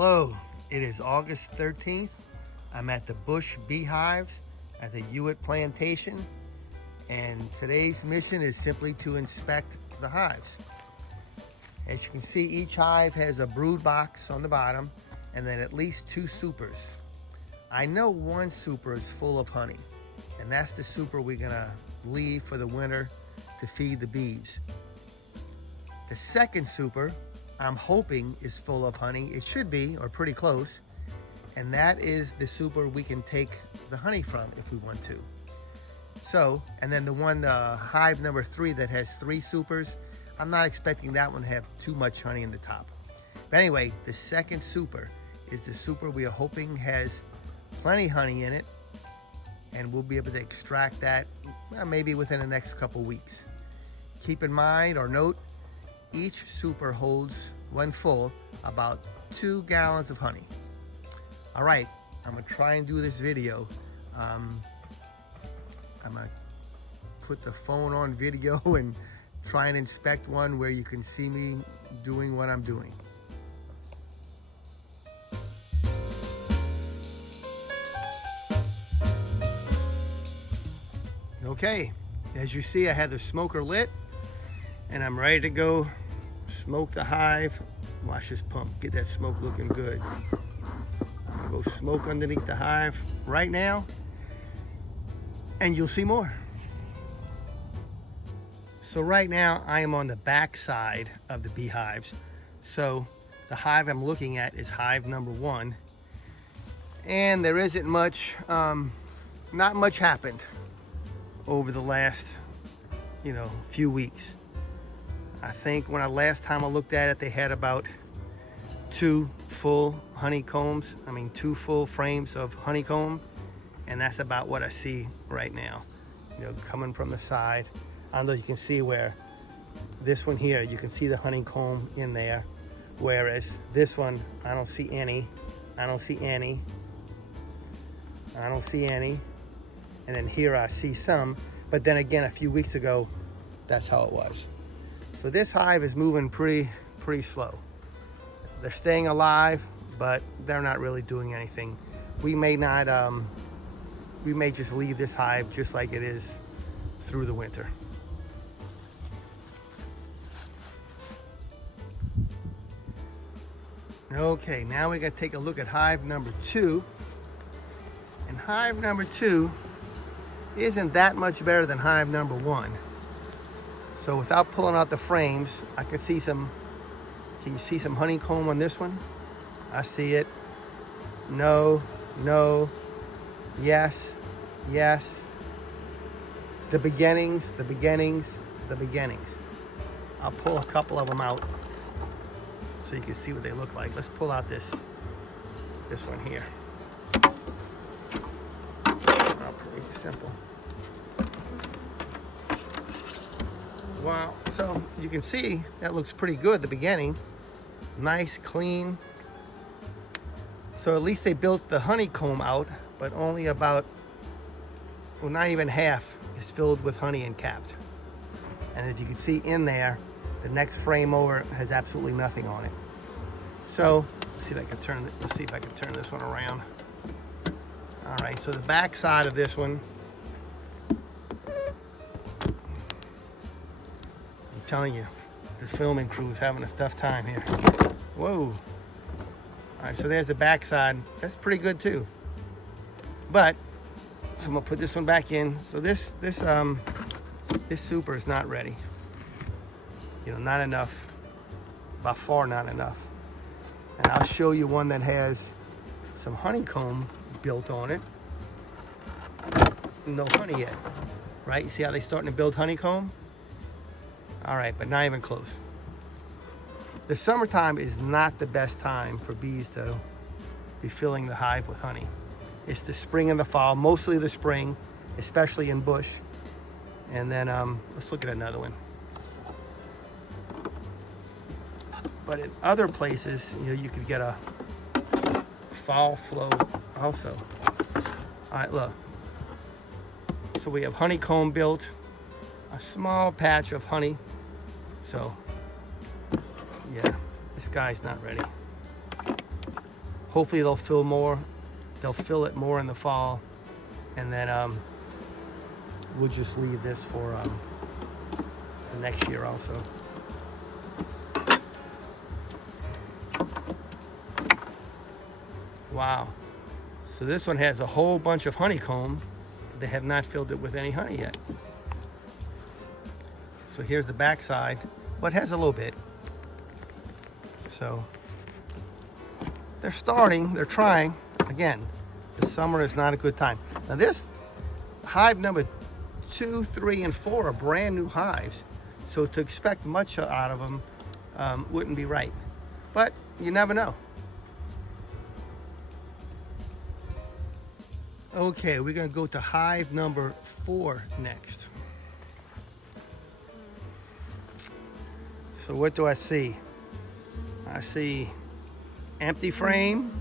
Hello, it is August 13th. I'm at the Bush Beehives at the AUG plantation, and today's mission is simply to inspect the hives. As you can see, each hive has a brood box on the bottom and then at least 2 supers. I know one super is full of honey, and that's the super we're gonna leave for the winter to feed the bees. The second super, I'm hoping, is full of honey. It should be, or pretty close. And that is the super we can take the honey from if we want to. So, and then the one, hive number 3 that has 3 supers, I'm not expecting that one to have too much honey in the top. But anyway, the second super is the super we are hoping has plenty honey in it, and we'll be able to extract that maybe within the next couple weeks. Keep in mind or note, each super holds, when full, about 2 gallons of honey. All right, I'm gonna try and do this video. I'm gonna put the phone on video and try and inspect one where you can see me doing what I'm doing. Okay, as you see, I have the smoker lit and I'm ready to go smoke the hive. Watch this pump, get that smoke looking good. I'm gonna go smoke underneath the hive right now, and you'll see more. So right now I am on the back side of the beehives. So the hive I'm looking at is hive number 1, and there isn't much, not much happened over the last, few weeks. I think when last time I looked at it, they had about 2 full honeycombs. 2 full frames of honeycomb, and that's about what I see right now. Coming from the side. I don't know if you can see where this one here, you can see the honeycomb in there, whereas this one, I don't see any. I don't see any. I don't see any. And then here I see some, but then again, a few weeks ago, that's how it was. So this hive is moving pretty slow. They're staying alive, but they're not really doing anything. We may just leave this hive just like it is through the winter. Okay, now we're gonna take a look at hive number 2. And hive number 2 isn't that much better than hive number 1. So without pulling out the frames, I can see some, can you see some honeycomb on this one? I see it. No, no, yes, yes. The beginnings, the beginnings, the beginnings. I'll pull a couple of them out so you can see what they look like. Let's pull out this one here. I'll pretty simple. Wow, so you can see that looks pretty good at the beginning. Nice, clean. So at least they built the honeycomb out, but only about, well, not even half is filled with honey and capped. And as you can see in there, the next frame over has absolutely nothing on it. So let's see if I can turn this one around. All right, so the back side of this one, I'm telling you, the filming crew is having a tough time here. Whoa. All right, so there's the back side. That's pretty good too. But, so I'm gonna put this one back in. So this super is not ready. Not enough, by far not enough. And I'll show you one that has some honeycomb built on it. No honey yet, right? You see how they're starting to build honeycomb? All right, but not even close. The summertime is not the best time for bees to be filling the hive with honey. It's the spring and the fall, mostly the spring, especially in bush. And then let's look at another one. But in other places, you could get a fall flow also. All right, look. So we have honeycomb built, a small patch of honey. So, yeah, this guy's not ready. Hopefully they'll fill more. They'll fill it more in the fall, and then we'll just leave this for next year also. Wow. So this one has a whole bunch of honeycomb. They have not filled it with any honey yet. So here's the back side, but it has a little bit. So they're starting, they're trying. Again, the summer is not a good time. Now this hive number 2, 3, and 4 are brand new hives. So to expect much out of them wouldn't be right. But you never know. Okay, we're gonna go to hive number 4 next. So what do I see? I see empty frame.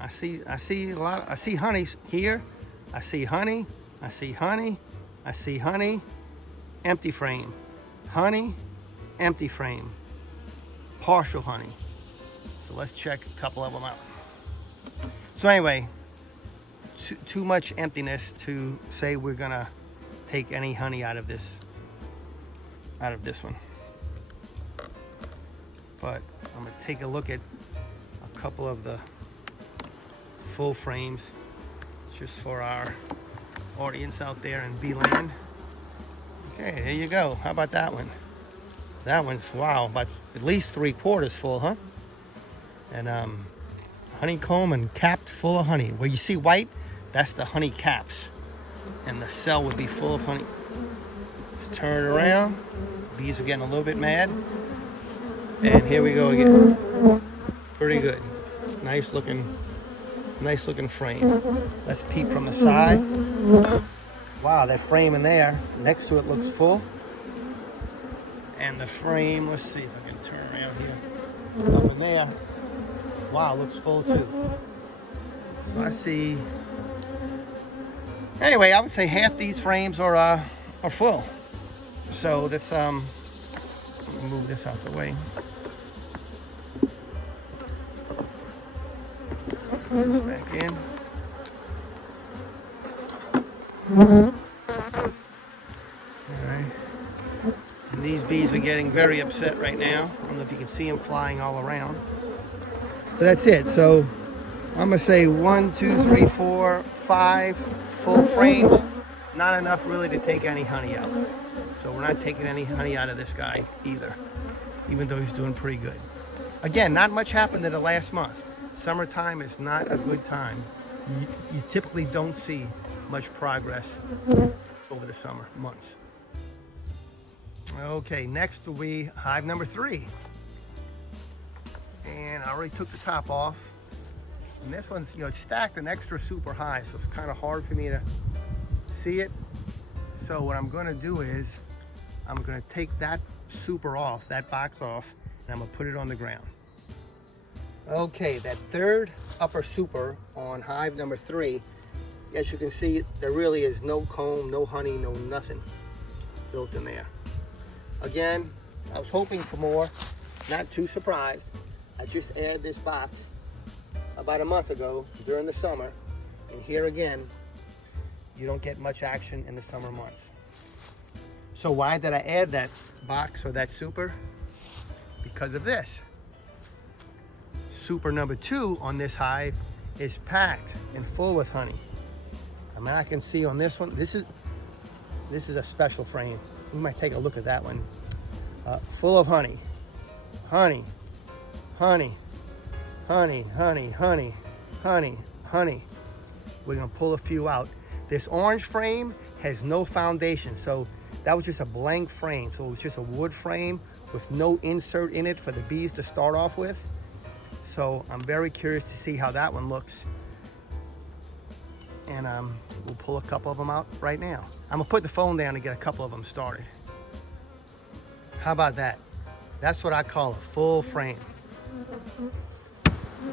I see a lot. I see honey here. I see honey. I see honey. I see honey. Empty frame. Honey. Empty frame. Partial honey. So let's check a couple of them out. So anyway, too much emptiness to say we're gonna take any honey out of this one. But I'm gonna take a look at a couple of the full frames just for our audience out there in B-land. Okay, there you go. How about that one? That one's, wow, about at least 3/4 full, huh? And honeycomb and capped full of honey. Where you see white, that's the honey caps. And the cell would be full of honey. Just turn it around. Bees are getting a little bit mad. And here we go again. Pretty good. Nice looking frame. Let's peek from the side. Wow, that frame in there next to it looks full. And the frame, let's see if I can turn around here. Up in there, wow, looks full too. So I see. Anyway, I would say half these frames are full. So that's move this out the way. Put this back in. Alright. And these bees are getting very upset right now. I don't know if you can see them flying all around. So that's it. So I'm gonna say 1, 2, 3, 4, 5 full frames. Not enough really to take any honey out. So we're not taking any honey out of this guy either, even though he's doing pretty good. Again, not much happened in the last month. Summertime is not a good time. You typically don't see much progress over the summer months. Okay, next will be hive number 3. And I already took the top off. And this one's, it's stacked an extra super high, so it's kind of hard for me to see it. So what I'm gonna do is, I'm gonna take that super off, that box off, and I'm gonna put it on the ground. Okay, that third upper super on hive number 3, as you can see, there really is no comb, no honey, no nothing built in there. Again, I was hoping for more, not too surprised. I just added this box about a month ago during the summer, and here again, you don't get much action in the summer months. So why did I add that box or that super? Because of this. Super number 2 on this hive is packed and full with honey. I mean, I can see on this one, this is a special frame. We might take a look at that one. Full of honey. Honey, honey, honey, honey, honey, honey, honey. We're gonna pull a few out. This orange frame has no foundation, so that was just a blank frame. So it was just a wood frame with no insert in it for the bees to start off with. So I'm very curious to see how that one looks. And we'll pull a couple of them out right now. I'm gonna put the phone down and get a couple of them started. How about that? That's what I call a full frame.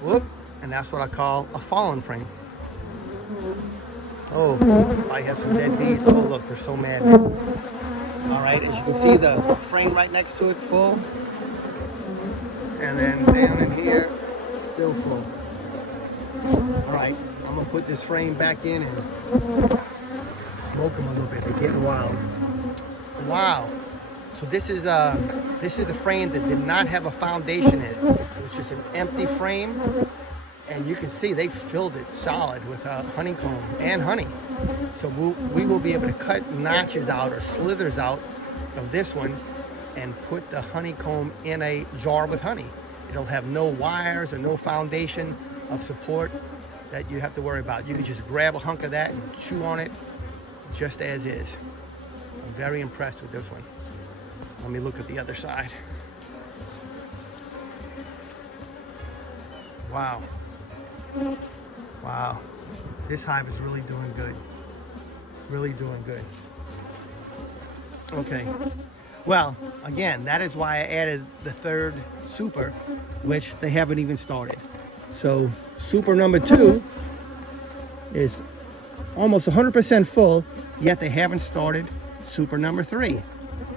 Whoop, and that's what I call a fallen frame. Oh, I have some dead bees. Oh, look, they're so mad. All right, as you can see, the frame right next to it full. And then down in here, still full. All right, I'm gonna put this frame back in and smoke them a little bit. They're getting wild. Wow. So this is the frame that did not have a foundation in it. It was just an empty frame, and you can see they filled it solid with honeycomb and honey. So we will be able to cut notches out or slithers out of this one and put the honeycomb in a jar with honey. It'll have no wires or no foundation of support that you have to worry about. You can just grab a hunk of that and chew on it just as is. I'm very impressed with this one. Let me look at the other side. Wow. Wow. This hive is really doing good. Really doing good. Okay. Well, again, that is why I added the third super, which they haven't even started. So super number 2 is almost 100% full, yet they haven't started super number 3.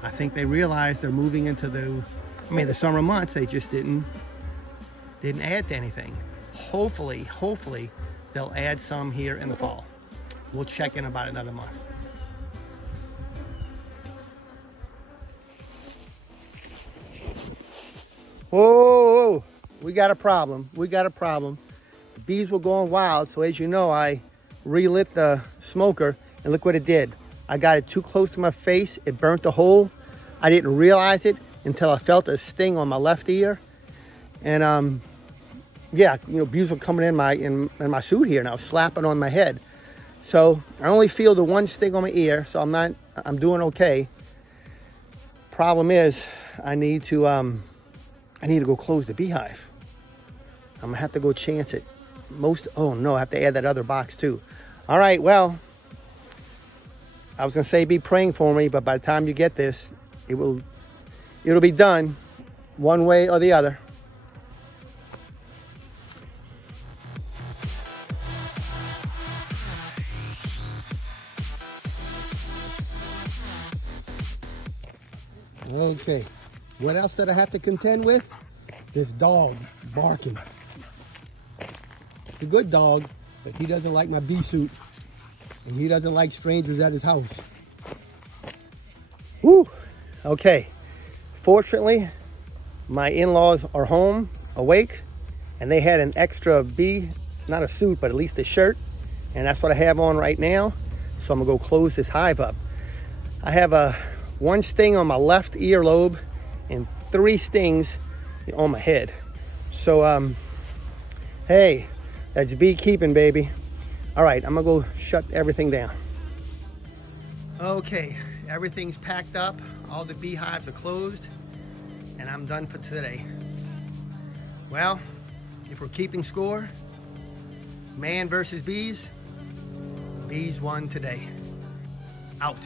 I think they realized they're moving into the summer months. They just didn't add to anything. Hopefully they'll add some here in the fall. We'll check in about another month. Whoa, we got a problem. The bees were going wild, so as you know, I relit the smoker, and look what it did. I got it too close to my face. It burnt a hole. I didn't realize it until I felt a sting on my left ear. And yeah, you know, bees were coming in my suit here, and I was slapping on my head. So I only feel the one sting on my ear, so I'm doing okay. Problem is, I need to go close the beehive. I'm gonna have to go chance it. Oh no, I have to add that other box too. All right, well, I was gonna say be praying for me, but by the time you get this, it'll be done one way or the other. Okay, what else did I have to contend with? This dog barking. It's a good dog, but he doesn't like my bee suit, and he doesn't like strangers at his house. Woo! Okay, fortunately, my in-laws are home, awake, and they had an extra bee, not a suit, but at least a shirt, and that's what I have on right now. So I'm gonna go close this hive up. I have one sting on my left earlobe and 3 stings on my head. So, hey, that's beekeeping, baby. All right, I'm gonna go shut everything down. Okay, everything's packed up. All the beehives are closed, and I'm done for today. Well, if we're keeping score, man versus bees, bees won today. Out.